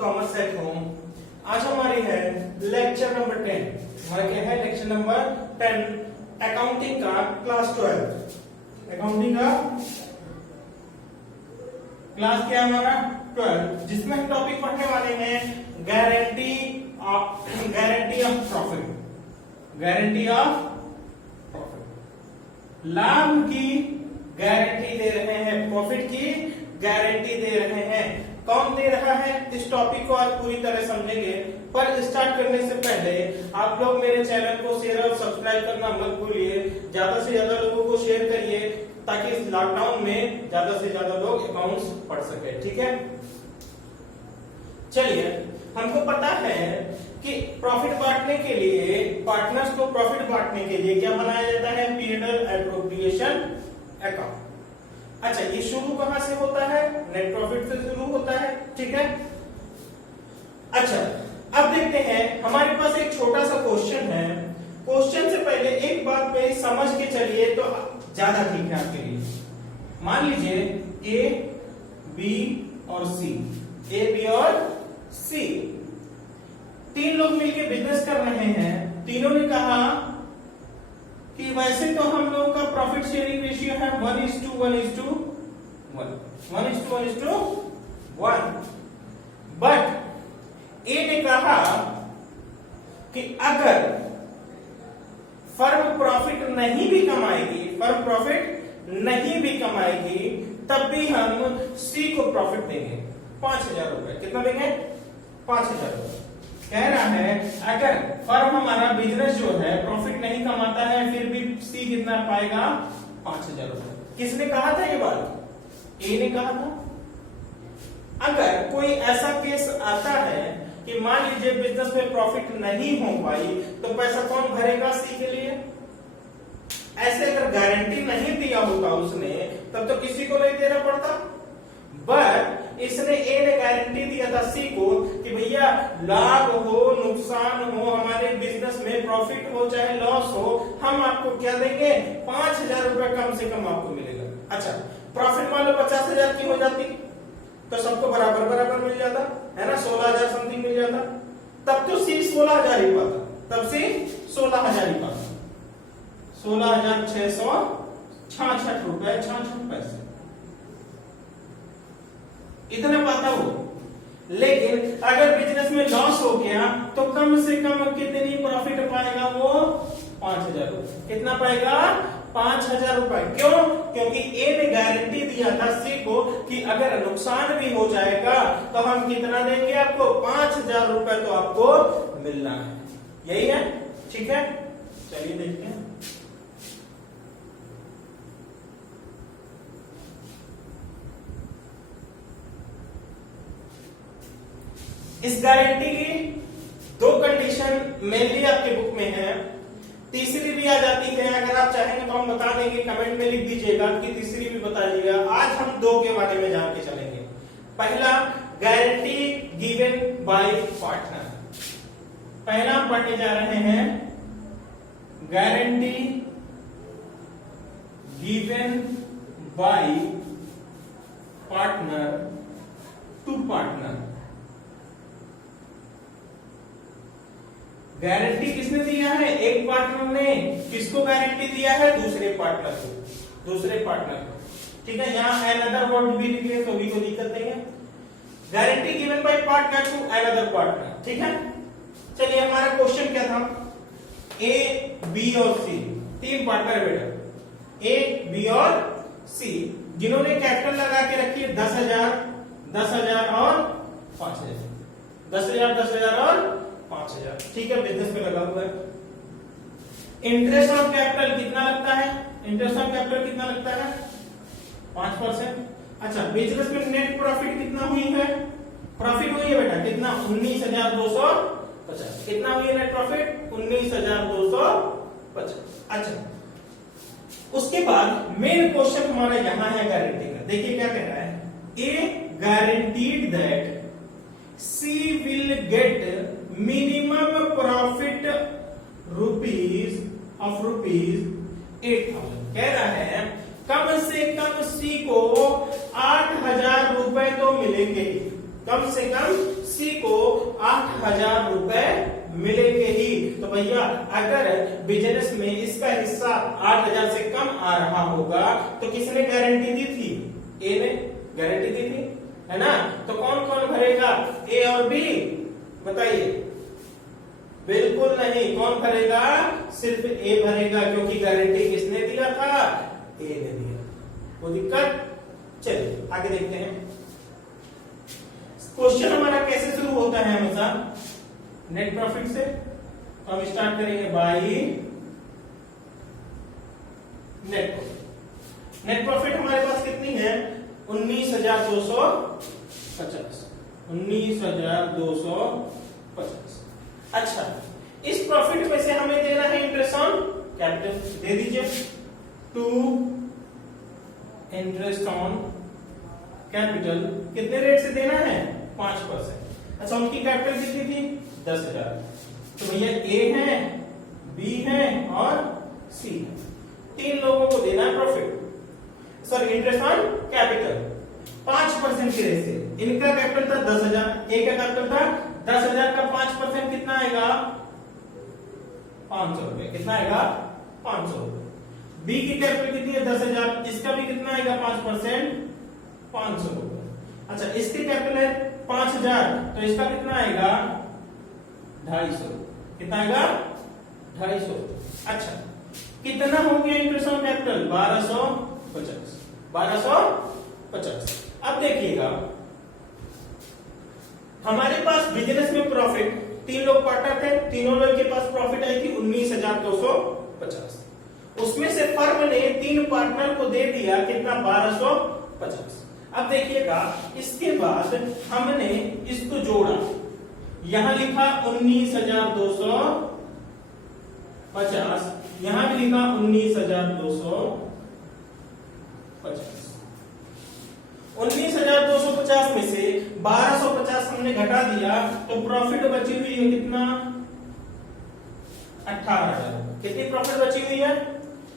Commerce at home. आज हमारी है लेक्चर नंबर 10। हमारा क्या है? लेक्चर नंबर 10 अकाउंटिंग का क्लास 12। अकाउंटिंग का क्लास क्या है हमारा? 12, जिसमें हम टॉपिक पढ़ने वाले हैं guarantee of profit. Guarantee of profit, लाभ की गारंटी दे रहे हैं, प्रॉफिट की गारंटी दे रहे हैं। कौन दे रहा है? इस टॉपिक को आज पूरी तरह समझेंगे, पर स्टार्ट करने से पहले आप लोग मेरे चैनल को शेयर और सब्सक्राइब करना मत भूलिए। ज्यादा से ज्यादा लोगों को शेयर करिए ताकि इस लॉकडाउन में ज्यादा से ज्यादा लोग अकाउंट्स पढ़ सके। ठीक है, चलिए। हमको पता है कि प्रॉफिट बांटने के लिए, पार्टनर्स को प्रॉफिट बांटने के लिए क्या बनाया जाता है? P&L appropriation account. अच्छा, ये शुरू कहां से होता है? नेट प्रॉफिट से शुरू होता है। ठीक है, अच्छा अब देखते हैं। हमारे पास एक छोटा सा क्वेश्चन है। क्वेश्चन से पहले एक बात पे समझ के चलिए तो ज्यादा ठीक है आपके लिए। मान लीजिए ए, बी और सी, ए, बी और सी, तीन लोग मिलकर बिजनेस कर रहे हैं। तीनों ने कहा कि वैसे तो हम लोगों का प्रॉफिट शेयरिंग रेशियो है 1:1:1, बट ए ने कहा कि अगर फर्म प्रॉफिट नहीं भी कमाएगी, तब भी हम सी को प्रॉफिट देंगे 5,000 रुपए। कितना देंगे? 5,000 रुपए। कह रहा है अगर फर्म हमारा बिजनेस जो है प्रॉफिट नहीं कमाता है, फिर भी सी कितना पाएगा? 5,000 रुपए। किसने कहा था ये बात? ए ने कहा था। अगर कोई ऐसा केस आता है कि मान लीजिए बिजनेस में प्रॉफिट नहीं हो पाई, तो पैसा कौन भरेगा? सी के लिए। ऐसे अगर गारंटी नहीं दिया होता उसने, तब तो किसी को नहीं देना पड़ता। बट इसने, ए ने गारंटी दिया था सी को कि भैया लाभ हो नुकसान हो, हमारे बिजनेस में प्रॉफिट हो चाहे लॉस हो, हम आपको क्या देंगे? 5,000 रुपए कम से कम आपको मिलेगा। अच्छा, प्रॉफिट मान लो 50,000 की हो जाती तो सबको बराबर बराबर मिल जाता है ना, 16,000 समथिंग मिल जाता। तब तो सी 16,000 ही पाता, तब सी 16,000 ही पाता। 16,666 रुपए 66 पैसे इतना पाता वो। लेकिन अगर बिजनेस में लॉस हो गया तो कम से कम कितनी प्रॉफिट पाएगा वो? 5,000 रुपए। कितना पाएगा? 5,000 रुपए। क्यों? क्योंकि ए ने गारंटी दिया था सी को कि अगर नुकसान भी हो जाएगा तो हम कितना देंगे आपको? 5,000 रुपए तो आपको मिलना है। यही है, ठीक है। चलिए देखते हैं। इस गारंटी की दो कंडीशन मेनली आपके बुक में है, तीसरी भी आ जाती है। अगर आप चाहेंगे तो हम बता देंगे, कमेंट में लिख दीजिएगा कि तीसरी भी बता दीजिएगा। आज हम दो के बारे में जान के चलेंगे। पहला, गारंटी गिवन बाय पार्टनर। पहला हम पढ़ने जा रहे हैं guarantee given by partner to partner. Guarantee किसने दिया है? एक पार्टनर ने। किसको गारंटी दिया है? दूसरे पार्टनर को। ठीक है, यहाँ अनदर वर्ड भी लिखे तो भी कोई दिक्कत नहीं है। Guarantee given by partner to another partner. ठीक है, चलिए हमारा क्वेश्चन क्या था? ए, बी और सी, तीन पार्टनर बेटा, ए, बी और सी, जिन्होंने कैपिटल लगा के रखी है 10,000, 10,000 और 5,000, 10,000, 10,000 और 5,000। ठीक है, बिजनेस में लगा हुआ है। इंटरेस्ट ऑन कैपिटल कितना लगता है? इंटरेस्ट ऑन कैपिटल कितना लगता है? 5%। अच्छा, बिजनेस में नेट प्रॉफिट कितना हुई है? प्रॉफिट हुई है बेटा कितना? 19,250। कितना हुई है नेट प्रॉफिट? 19,250। अच्छा, उसके बाद मेन क्वेश्चन हमारा यहां है गारंटी का। देखिए क्या कह रहा है? A guaranteed that she will get minimum profit rupees 8,000। कह रहा है कम से कम सी को 8,000 रुपए तो मिलेंगे। कम से कम सी को 8,000 रुपए मिलेंगे ही। तो भैया अगर बिजनेस में इसका हिस्सा 8,000 से कम आ रहा होगा तो किसने गारंटी दी थी? ए ने गारंटी दी थी, है ना? तो कौन कौन भरेगा? ए और बी? बताइए। बिल्कुल नहीं, कौन भरेगा? सिर्फ ए भरेगा, क्योंकि गारंटी किसने दिया था? ए ने दिया। कोई दिक्कत? चलिए आगे देखते हैं। क्वेश्चन हमारा कैसे शुरू होता है? हमेशा नेट प्रॉफिट से। तो हम स्टार्ट करेंगे by net profit. Net profit हमारे पास कितनी है? 19,250। 19,250। अच्छा, इस प्रॉफिट में से हमें देना है इंटरेस्ट ऑन कैपिटल। दे दीजिए। टू इंटरेस्ट ऑन कैपिटल कितने रेट से देना है? 5%। अच्छा, उनकी कैपिटल कितनी थी? 10,000। तो भैया ए है, बी है और सी है, 3 लोगों को देना है profit, sir interest on capital 5% की रेट से। इनका कैपिटल था 10,000, ए का कैपिटल था 10,000 का 5% कितना आएगा? 500 रुपए। कितना आएगा? 500 रुपए। बी की कैपिटल कितनी है? 10,000, इसका भी कितना आएगा? 5%, 500 रुपए। अच्छा, इसकी कैपिटल है 5,000, तो इसका कितना आएगा? 250। कितना आएगा? 250। अच्छा, कितना हो गया इंटरेस्ट ऑन कैपिटल? 1250। 1250। अब देखिएगा, हमारे पास बिजनेस में प्रॉफिट, 3 लोग पार्टनर थे, तीनों लोग के पास प्रॉफिट आई थी 19,250। उसमें से फर्म ने 3 पार्टनर को दे दिया कितना? 1250। अब देखिएगा, इसके बाद हमने इसको जोड़ा, यहां लिखा 19,250, यहां भी लिखा 19,250। 19,250 में से 1250 हमने घटा दिया, तो प्रॉफिट बची हुई है कितना? 18,000। कितनी प्रॉफिट बची हुई है?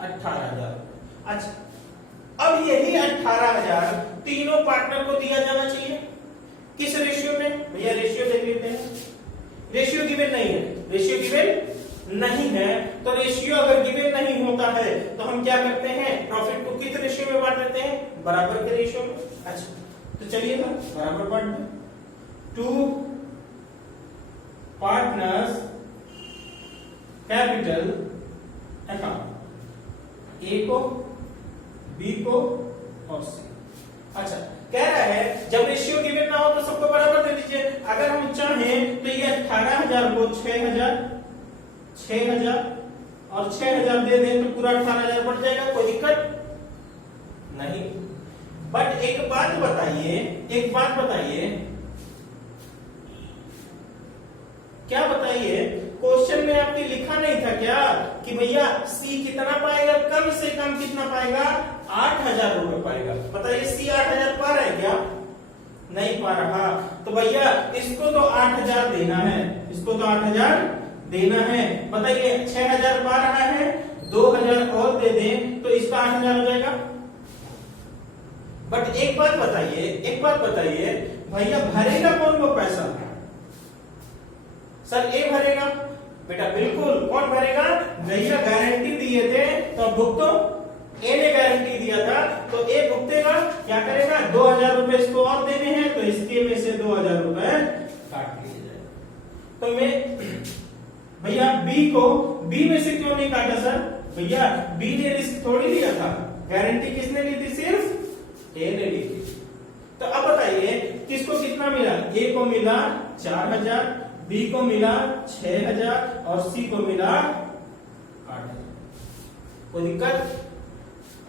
18,000। अच्छा, अब यही 18,000 तीनों पार्टनर को दिया जाना चाहिए। किस रेशियो में? भैया रेशियो देख लेते हैं। रेशियो गिवन नहीं है, रेशियो गिवन नहीं है, तो रेशियो अगर गिवन नहीं होता है तो हम क्या करते हैं? प्रॉफिट को किस रेशियो में बांट देते हैं? बराबर के रेशियो में। अच्छा, तो चलिए बराबर बांट दें। 2 पार्टनर्स कैपिटल अकाउंट, ए को, बी को और सी। अच्छा, कह रहा है जब रेशियो गिवन ना हो तो सबको बराबर दे दीजिए। अगर हम चाहें तो ये 18,000 को 6,000 और 6,000 दे दें तो पूरा 18,000 बढ़ जाएगा, कोई दिक्कत नहीं। बट एक बात बताइए, क्या बताइए, क्वेश्चन में आपके लिखा नहीं था क्या कि भैया सी कितना पाएगा? कम से कम कितना पाएगा? 8,000 रुपए पाएगा। बताइए, सी 8,000 पा रहा है क्या? नहीं पा रहा। तो भैया इसको तो 8,000 देना है, इसको तो 8,000 देना है। बताइए 6,000 पा रहा है, 2,000 और दे दें तो इसका 8,000 हो जाएगा। बट एक बात बताइए भैया, भरेगा कौन वो पैसा? सर ए भरेगा। बेटा बिल्कुल, कौन भरेगा? भैया गारंटी दिए थे तो भुगतो। ए ने गारंटी दिया था तो ए भुगतेगा। क्या करेगा? 2,000 रुपए इसको और देने हैं, तो इसके में से 2,000 रुपए काट लिए जाए। तो मैं भैया बी में से क्यों नहीं काटा? सर भैया बी ने रिस्क थोड़ी लिया था, गारंटी किसने ली थी? सिर्फ ए ने ली थी। तो अब बताइए किसको कितना मिला? ए को मिला 4,000, बी को मिला 6,000 और सी को मिला 8,000। कोई दिक्कत?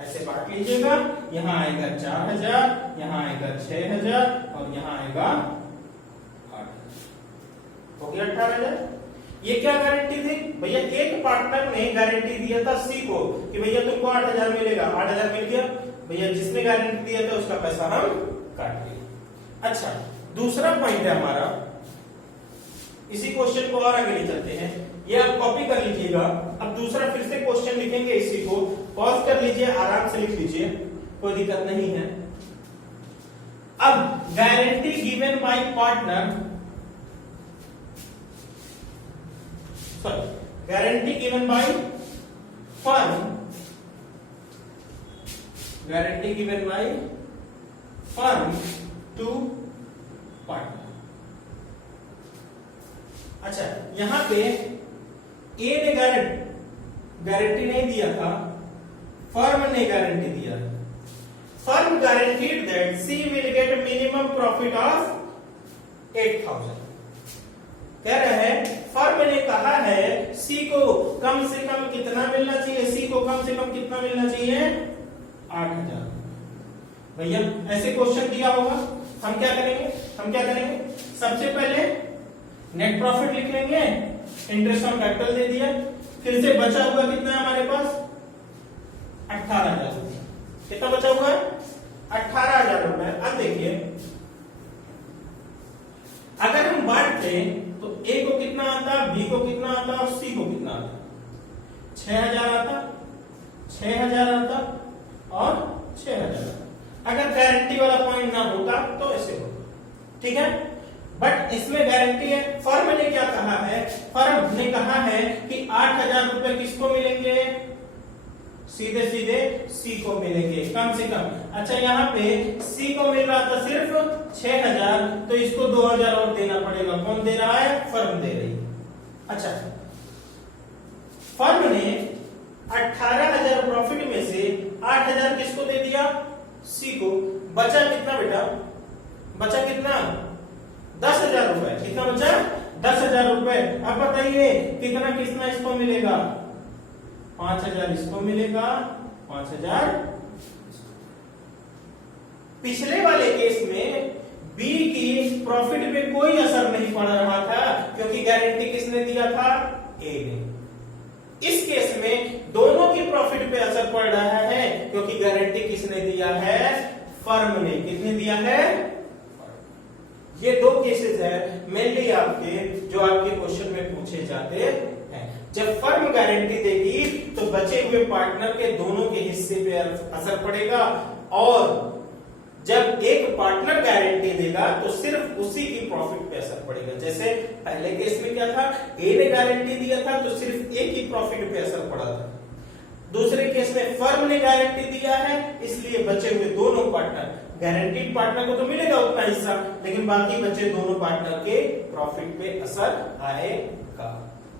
ऐसे बांट लीजिएगा, यहां आएगा 4,000, यहां आएगा 6,000 और यहां आएगा 8,000। हो गया 18,000। ये क्या गारंटी थी? भैया एक पार्टनर ने गारंटी दिया था सी को कि भैया तुमको 8,000 मिलेगा। 8,000 मिल गया। भैया जिसने गारंटी दिया था उसका पैसा हम काट लिए। अच्छा, दूसरा पॉइंट है हमारा, इसी क्वेश्चन को और आगे ले चलते हैं। ये आप कॉपी कर लीजिएगा। अब दूसरा फिर से क्वेश्चन लिखेंगे, इसी को पॉज कर लीजिए, आराम से लिख लीजिए, कोई दिक्कत नहीं है। अब guarantee given by partner sorry, guarantee given by firm, guarantee given by firm to partner। अच्छा, यहां पे ए ने गारंटी नहीं दिया था, फर्म ने गारंटी दिया। Firm guaranteed that she will get minimum profit of 8,000। कह रहे हैं फर्म ने कहा है सी को कम से कम कितना मिलना चाहिए, सी को कम से कम कितना मिलना चाहिए, 8,000। भैया ऐसे क्वेश्चन दिया होगा, हम क्या करेंगे, सबसे पहले नेट प्रॉफिट लिख लेंगे, इंटरेस्ट ऑन कैपिटल दे दिया, फिर से बचा हुआ कितना है हमारे पास, 18,000 रुपए। कितना बचा हुआ है, 18,000 रुपए। अब देखिए अगर हम बांटते तो ए को कितना आता, बी को कितना आता और सी को कितना आता, 6,000 आता, 6,000 आता और 6,000 आता। अगर गारंटी वाला पॉइंट ना होता तो ऐसे होता, ठीक है। बट इसमें गारंटी है, फर्म ने क्या कहा है, फर्म ने कहा है कि 8,000 रुपए किसको मिलेंगे, सीधे सीधे सी को मिलेंगे कम से कम। अच्छा यहाँ पे सी को मिल रहा था सिर्फ 6,000, तो इसको 2,000 और देना पड़ेगा। कौन दे रहा है, फर्म दे रही है। अच्छा, फर्म ने 18,000 प्रॉफिट में से 8,000 किसको दे दिया, सी को। बचा कितना बेटा, बचा कितना, 10,000 रुपए। कितना बचा, 10,000 रुपए। अब बताइए कितना कितना इसको मिलेगा, 5,000 इसको मिलेगा, 5,000। पिछले वाले केस में बी की प्रॉफिट पे कोई असर नहीं पड़ रहा था क्योंकि गारंटी किसने दिया था, ए ने। इस केस में दोनों की प्रॉफिट पे असर पड़ रहा है क्योंकि गारंटी किसने दिया है, फर्म ने। किसने दिया है, ये दो केसेस है मेनली आपके जो आपके क्वेश्चन में पूछे जाते हैं। जब फर्म गारंटी देगी तो बचे हुए पार्टनर के दोनों के हिस्से पे असर पड़ेगा, और जब एक पार्टनर गारंटी देगा तो सिर्फ उसी की प्रॉफिट पे असर पड़ेगा। जैसे पहले केस में क्या था, ए ने गारंटी दिया था तो सिर्फ ए की प्रॉफिट पे असर पड़ा था। दूसरे केस में फर्म ने गारंटी दिया है, इसलिए बचे हुए दोनों पार्टनर, गारंटीड पार्टनर को तो मिलेगा उतना हिस्सा, लेकिन बाकी बचे दोनों पार्टनर के प्रॉफिट पे असर आएगा।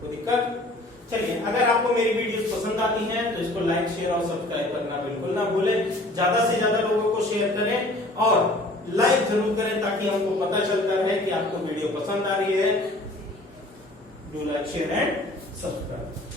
कोई दिक्कत? चलिए, अगर आपको मेरी वीडियोस पसंद आती हैं तो इसको लाइक, शेयर और सब्सक्राइब करना बिल्कुल ना भूलें। ज्यादा से ज्यादा लोगों को शेयर करें और लाइक जरूर करें ताकि हमको पता चलता रहे कि आपको वीडियो पसंद आ रही है। Do like, share and subscribe.